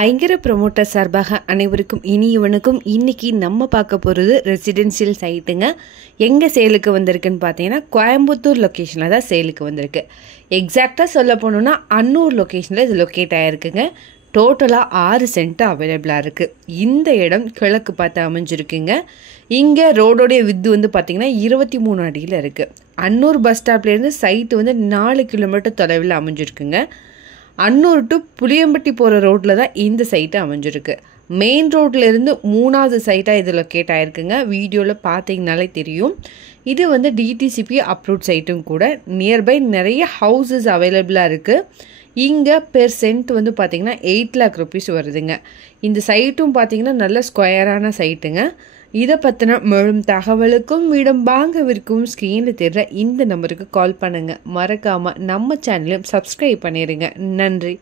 ஐங்கர promoter சார்பாக அனைவருக்கும் இனியவனுக்கும் இன்னைக்கு நம்ம பார்க்க போகிறது ரெசிடென்ஷியல் சைட்டுங்க. எங்கே சேலுக்கு வந்திருக்குன்னு பார்த்தீங்கன்னா கோயம்புத்தூர் லொக்கேஷனில் தான் சேலுக்கு வந்திருக்கு. எக்ஸாக்டாக சொல்ல போனோன்னா அன்னூர் லொக்கேஷனில் இது லொக்கேட் ஆகிருக்குங்க. டோட்டலாக 6 சென்ட் அவைலபிளாக இருக்குது. இந்த இடம் கிழக்கு பார்த்து அமைஞ்சிருக்குங்க. இங்கே ரோடோடைய வித்து வந்து பார்த்திங்கன்னா 23 அடியில் இருக்குது. அன்னூர் பஸ் ஸ்டாப்லேருந்து சைட்டு வந்து 4 கிலோமீட்டர் தொலைவில் அமைஞ்சிருக்குங்க. அன்னூர் டு புளியம்பட்டி போகிற ரோட்டில் தான் இந்த சைட்டு அமைஞ்சிருக்கு. மெயின் ரோட்லேருந்து 3வது சைட்டாக இது லொக்கேட் ஆகிருக்குங்க. வீடியோவில் பார்த்தீங்கனாலே தெரியும். இது வந்து டிடிசிபி அப்ரூவ்ட் சைட்டும் கூட. நியர்பை நிறைய ஹவுசஸ் அவைலபிளாக இருக்குது. இங்கே பெர் சென்ட் வந்து பார்த்திங்கன்னா 8 lakh rupees வருதுங்க. இந்த சைட்டும் பார்த்திங்கன்னா நல்ல ஸ்கொயரான சைட்டுங்க. இதை பற்றின மேலும் தகவலுக்கும் இடம் வாங்கவிருக்கும் ஸ்க்ரீனில் தெரிகிற இந்த நம்பருக்கு கால் பண்ணுங்கள். மறக்காமல் நம்ம சேனலையும் சப்ஸ்கிரைப் பண்ணிடுங்க. நன்றி.